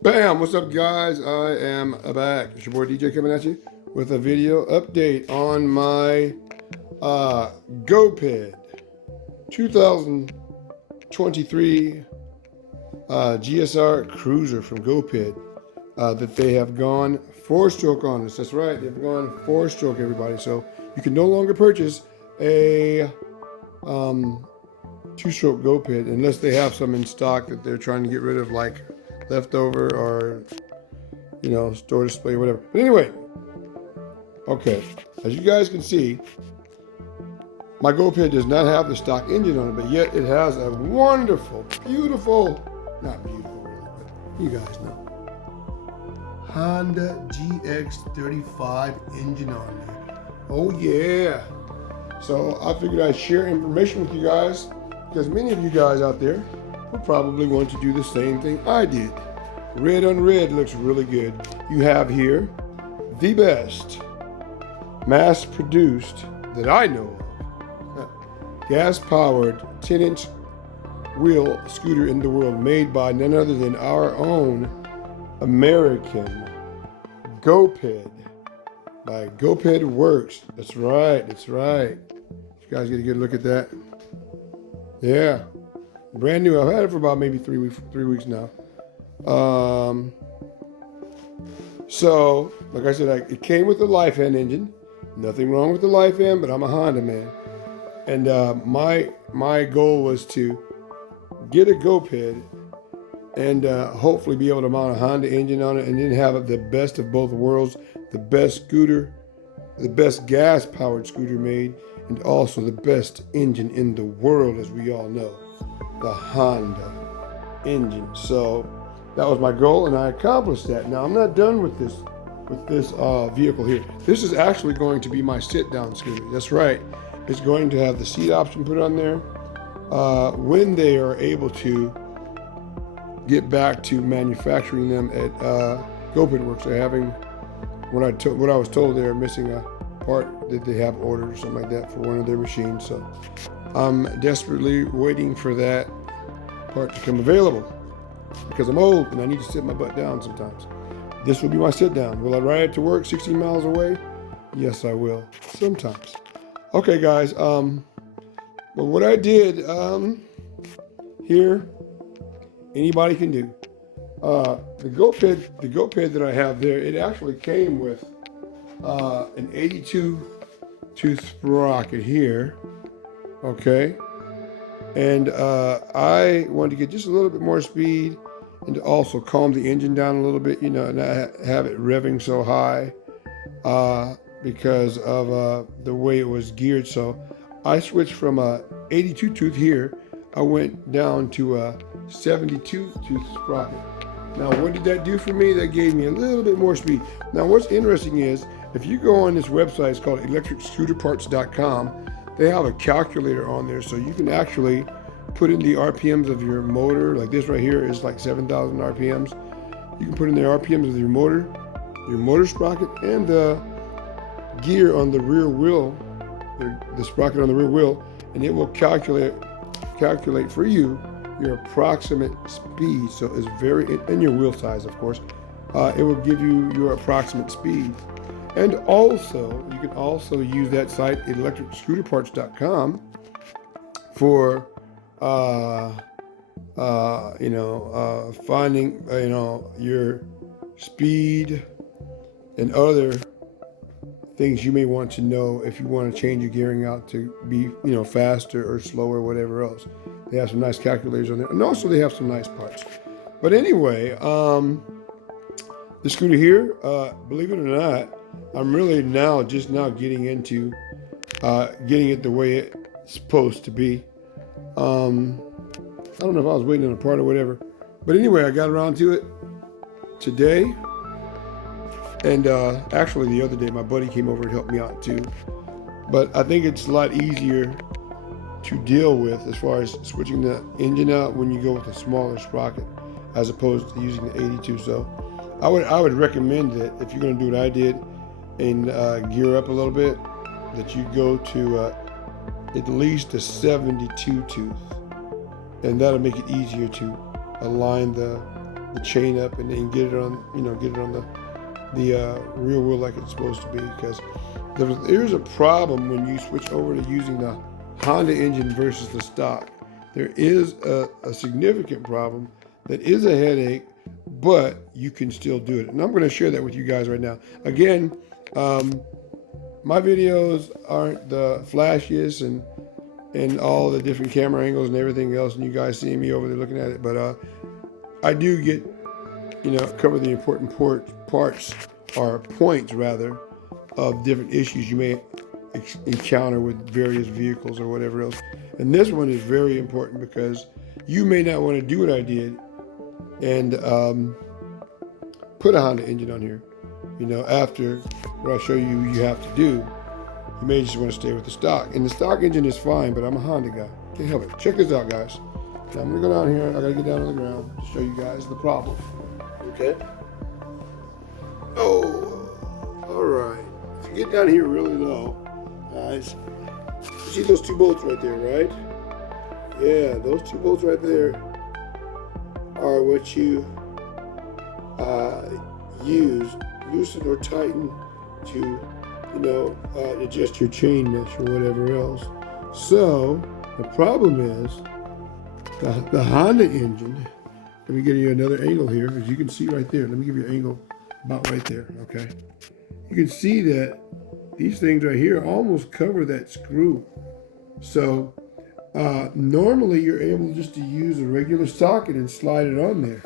Bam! What's up, guys? I am back. It's your boy DJ coming at you with a video update on my Goped 2023 GSR Cruiser from Goped that they have gone four-stroke on us. That's right, they've gone four-stroke, everybody. So you can no longer purchase a two-stroke Goped unless they have some in stock that they're trying to get rid of, like leftover or store display or whatever. But anyway, okay, as you guys can see, my Goped does not have the stock engine on it, but yet it has a wonderful, beautiful, not beautiful really, but you guys know, Honda Gx35 engine on there. Oh yeah. So I figured I'd share information with you guys because many of you guys out there will probably want to do the same thing I did. Red on red looks really good. You have here the best mass produced that I know of gas powered 10-inch wheel scooter in the world, made by none other than our own American Goped by Goped Works. That's right, that's right. You guys get a good look at that. Yeah, brand new. I've had it for about maybe 3 weeks now. So like I said, it came with the Life End engine. Nothing wrong with the Life End, but I'm a Honda man, and my goal was to get a Goped and hopefully be able to mount a Honda engine on it, and then have the best of both worlds, the best scooter, the best gas powered scooter made, and also the best engine in the world, as we all know, the Honda engine. So that was my goal, and I accomplished that. Now I'm not done with this vehicle here. This is actually going to be my sit-down scooter. That's right. It's going to have the seat option put on there. When they are able to get back to manufacturing them at Goped Works, they're having what I was told they are missing a part that they have ordered or something like that for one of their machines. So I'm desperately waiting for that part to come available because I'm old and I need to sit my butt down sometimes. This will be my sit down. Will I ride it to work 16 miles away? Yes, I will. Sometimes. Okay, guys. But what I did here, anybody can do. The Goped that I have there, it actually came with an 82 tooth sprocket here. Okay. And I wanted to get just a little bit more speed and to also calm the engine down a little bit, not have it revving so high because of the way it was geared. So I switched from a 82 tooth here. I went down to a 72 tooth sprocket. Now, what did that do for me? That gave me a little bit more speed. Now, what's interesting is if you go on this website, it's called electricscooterparts.com. They have a calculator on there, so you can actually put in the RPMs of your motor. Like this right here is like 7,000 RPMs. You can put in the RPMs of your motor sprocket, and the gear on the rear wheel, the sprocket on the rear wheel, and it will calculate for you your approximate speed. So it's and your wheel size, of course. It will give you your approximate speed. And also, you can also use that site, electricscooterparts.com, for finding your speed and other things you may want to know if you want to change your gearing out to be faster or slower, whatever else. They have some nice calculators on there, and also they have some nice parts. But anyway, the scooter here, believe it or not, I'm really just now getting into getting it the way it's supposed to be. I don't know if I was waiting on a part or whatever, but anyway, I got around to it today. And actually the other day, my buddy came over and helped me out too. But I think it's a lot easier to deal with as far as switching the engine out when you go with a smaller sprocket as opposed to using the 82. So I would recommend that if you're going to do what I did and gear up a little bit, that you go to at least a 72 tooth, and that'll make it easier to align the the chain up and then get it on, get it on the rear wheel like it's supposed to be. Because there's a problem when you switch over to using the Honda engine versus the stock. There is a significant problem that is a headache, but you can still do it. And I'm going to share that with you guys right now. Again, my videos aren't the flashiest and all the different camera angles and everything else, and you guys seeing me over there looking at it, but I do get, cover the important parts, or points rather, of different issues you may encounter with various vehicles or whatever else. And this one is very important because you may not want to do what I did and put a Honda engine on here. After what I show you have to do, you may just want to stay with the stock. And the stock engine is fine, but I'm a Honda guy. Can't help it. Check this out, guys. Now I'm going to go down here. I got to get down on the ground to show you guys the problem. Okay? Oh, all right. If you get down here really low, guys, you see those two bolts right there, right? Yeah, those two bolts right there are what you use, loosen or tighten to, adjust your chain mesh or whatever else. So the problem is the Honda engine. Let me give you another angle here, as you can see right there. Let me give you an angle about right there. Okay, you can see that these things right here almost cover that screw. So normally you're able just to use a regular socket and slide it on there,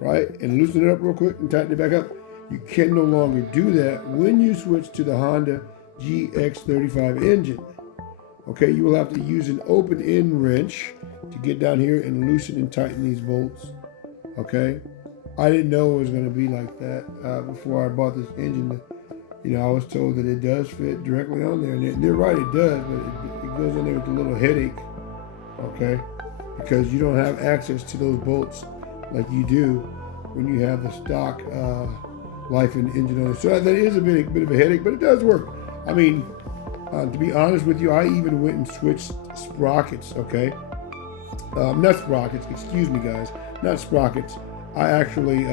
right? And loosen it up real quick and tighten it back up. You can no longer do that when you switch to the Honda Gx35 engine. Okay, you will have to use an open end wrench to get down here and loosen and tighten these bolts. Okay, I didn't know it was going to be like that before I bought this engine. I was told that it does fit directly on there, and they're right, it does, but it goes in there with a little headache. Okay, because you don't have access to those bolts like you do when you have the stock life and engine on it. So that is a bit of a headache, but it does work. I mean, to be honest with you, I even went and switched sprockets. Okay, not sprockets. Excuse me, guys. Not sprockets. I actually,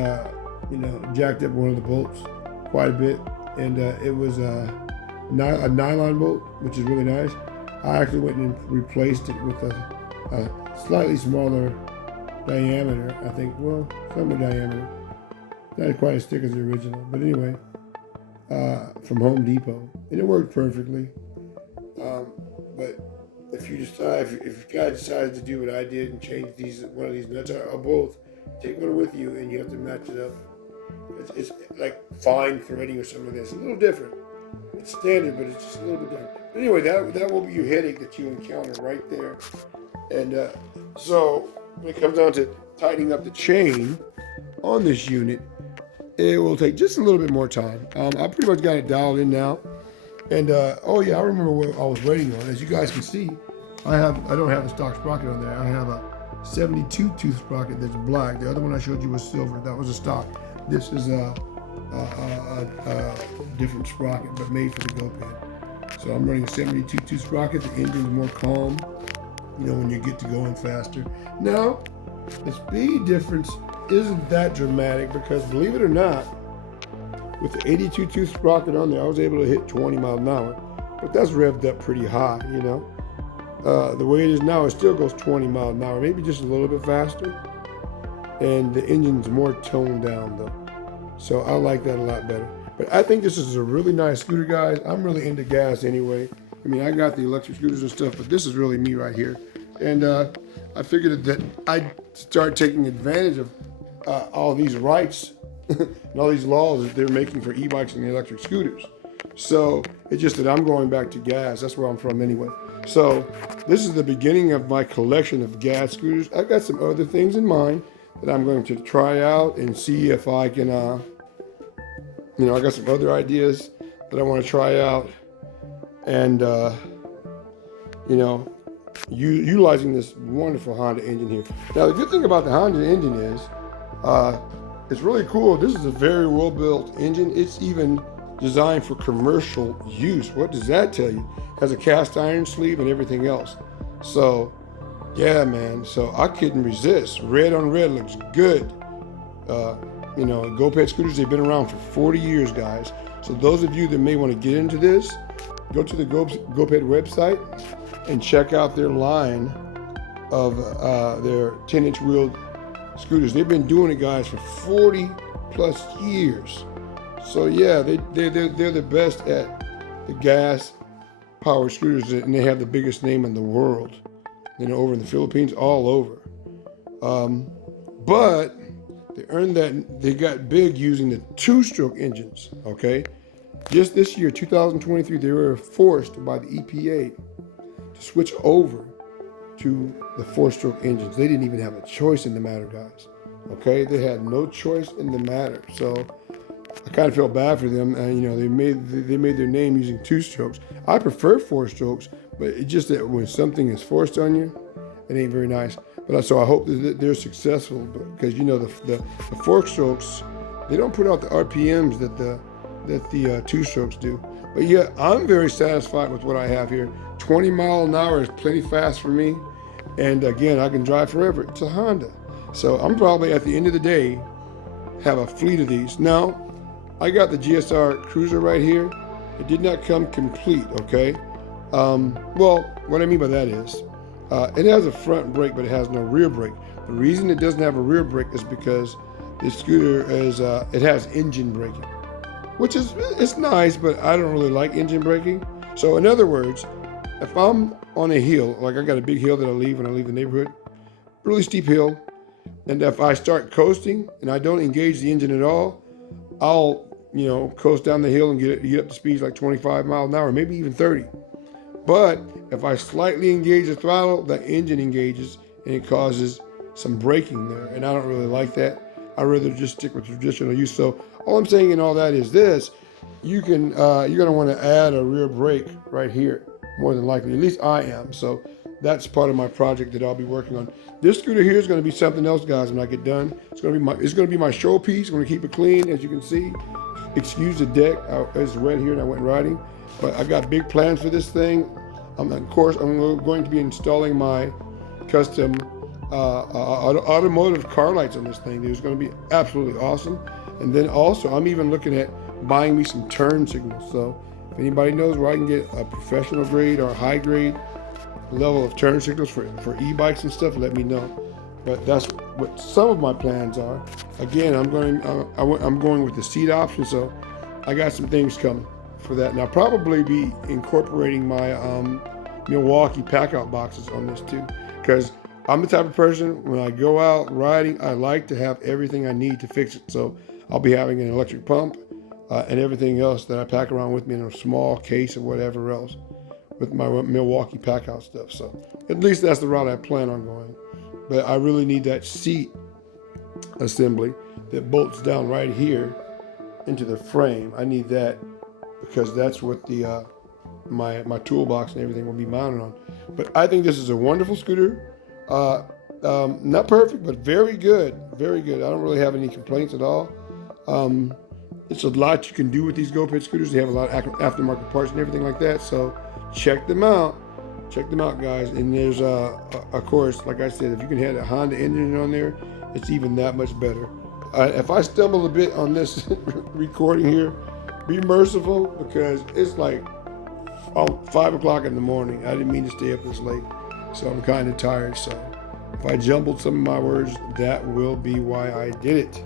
jacked up one of the bolts quite a bit, and it was a nylon bolt, which is really nice. I actually went and replaced it with a slightly smaller diameter. I think, well, similar diameter. Not quite as thick as the original, but anyway, from Home Depot, and it worked perfectly. But if you decide, if a guy decides to do what I did and change one of these nuts or both, take one with you and you have to match it up. It's like fine threading or something like that. It's a little different. It's standard, but it's just a little bit different. But anyway, that will be your headache that you encounter right there. And so when it comes down to tightening up the chain on this unit, it will take just a little bit more time. I pretty much got it dialed in now. And oh yeah, I remember what I was waiting on. As you guys can see, I don't have the stock sprocket on there. I have a 72 tooth sprocket that's black. The other one I showed you was silver. That was a stock. This is a different sprocket, but made for the Goped. So I'm running a 72 tooth sprocket. The engine's more calm, when you get to going faster. Now, the speed difference isn't that dramatic because, believe it or not, with the 82 tooth sprocket on there, I was able to hit 20 miles an hour, but that's revved up pretty high, The way it is now, it still goes 20 miles an hour, maybe just a little bit faster, and the engine's more toned down though. So I like that a lot better. But I think this is a really nice scooter, guys. I'm really into gas anyway. I mean, I got the electric scooters and stuff, but this is really me right here. And I figured that I'd start taking advantage of all these rights and all these laws that they're making for e-bikes and electric scooters. So it's just that I'm going back to gas. That's where I'm from anyway. So this is the beginning of my collection of gas scooters. I've got some other things in mind that I'm going to try out and see if I can, I got some other ideas that I want to try out. And, utilizing this wonderful Honda engine here. Now, the good thing about the Honda engine is, it's really cool. This is a very well-built engine. It's even designed for commercial use. What does that tell you? It has a cast iron sleeve and everything else. So, yeah, man. So I couldn't resist. Red on red looks good. You know, Goped scooters, they've been around for 40 years, guys. So those of you that may want to get into this, go to the Goped website and check out their line of their 10-inch wheeled scooters. They've been doing it, guys, for 40 plus years. So yeah, they're the best at the gas powered scooters, and they have the biggest name in the world. You know, over in the Philippines, all over. But they earned that, they got big using the two-stroke engines, okay? Just this year, 2023, they were forced by the EPA to switch over to the four-stroke engines. They didn't even have a choice in the matter, guys, okay? They had no choice in the matter. So I kind of felt bad for them. You know, they made their name using two strokes. I prefer four strokes, but it's just that when something is forced on you, it ain't very nice. But so I hope that they're successful, because you know the four strokes, they don't put out the RPMs that the two strokes do. But yeah, I'm very satisfied with what I have here. 20 miles an hour is plenty fast for me, and again, I can drive forever. It's a Honda, so I'm probably at the end of the day have a fleet of these. Now, I got the GSR Cruiser right here. It did not come complete, okay? Well, what I mean by that is, it has a front brake, but it has no rear brake. The reason it doesn't have a rear brake is because this scooter is, it has engine braking, which is, it's nice, but I don't really like engine braking. So in other words, if I'm on a hill, like I got a big hill that I leave when I leave the neighborhood, really steep hill, and if I start coasting and I don't engage the engine at all, I'll, you know, coast down the hill and get up to speeds like 25 miles an hour, maybe even 30. But if I slightly engage the throttle, the engine engages and it causes some braking there. And I don't really like that. I'd rather just stick with traditional use. So all I'm saying in all that is this: you can, you're going to want to add a rear brake right here, more than likely. At least I am. So that's part of my project that I'll be working on. This scooter here is going to be something else, guys, when I get done. It's going to be my showpiece. I'm going to keep it clean, as you can see. Excuse the deck, it's wet here and I went riding, but I got big plans for this thing. Of course, I'm going to be installing my custom automotive car lights on this thing. It's going to be absolutely awesome. And then also, I'm even looking at buying me some turn signals. So if anybody knows where I can get a professional grade or high grade level of turn signals for e-bikes and stuff, let me know. But that's what some of my plans are. Again, I'm going with the seat option, so I got some things coming for that. And I'll probably be incorporating my Milwaukee pack-out boxes on this too, because I'm the type of person, when I go out riding, I like to have everything I need to fix it. So I'll be having an electric pump and everything else that I pack around with me in a small case or whatever else with my Milwaukee pack-out stuff. So at least that's the route I plan on going. But I really need that seat assembly that bolts down right here into the frame. I need that because that's what the my toolbox and everything will be mounted on. But I think this is a wonderful scooter. Not perfect, but very good. Very good. I don't really have any complaints at all. It's a lot you can do with these Goped scooters. They have a lot of aftermarket parts and everything like that. So check them out. Check them out, guys. And there's, of course, like I said, if you can have a Honda engine on there, it's even that much better. If I stumble a bit on this recording here, be merciful, because it's like 5 o'clock in the morning. I didn't mean to stay up this late, so I'm kind of tired. So if I jumbled some of my words, that will be why I did it.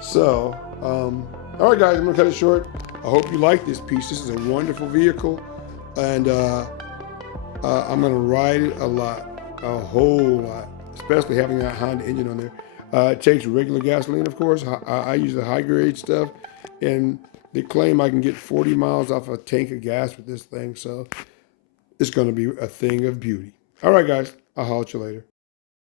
So, all right, guys, I'm going to cut it short. I hope you like this piece. This is a wonderful vehicle, and I'm going to ride it a lot, a whole lot, especially having that Honda engine on there. It takes regular gasoline, of course. I use the high-grade stuff, and they claim I can get 40 miles off a tank of gas with this thing, so it's going to be a thing of beauty. All right, guys, I'll holler at you later.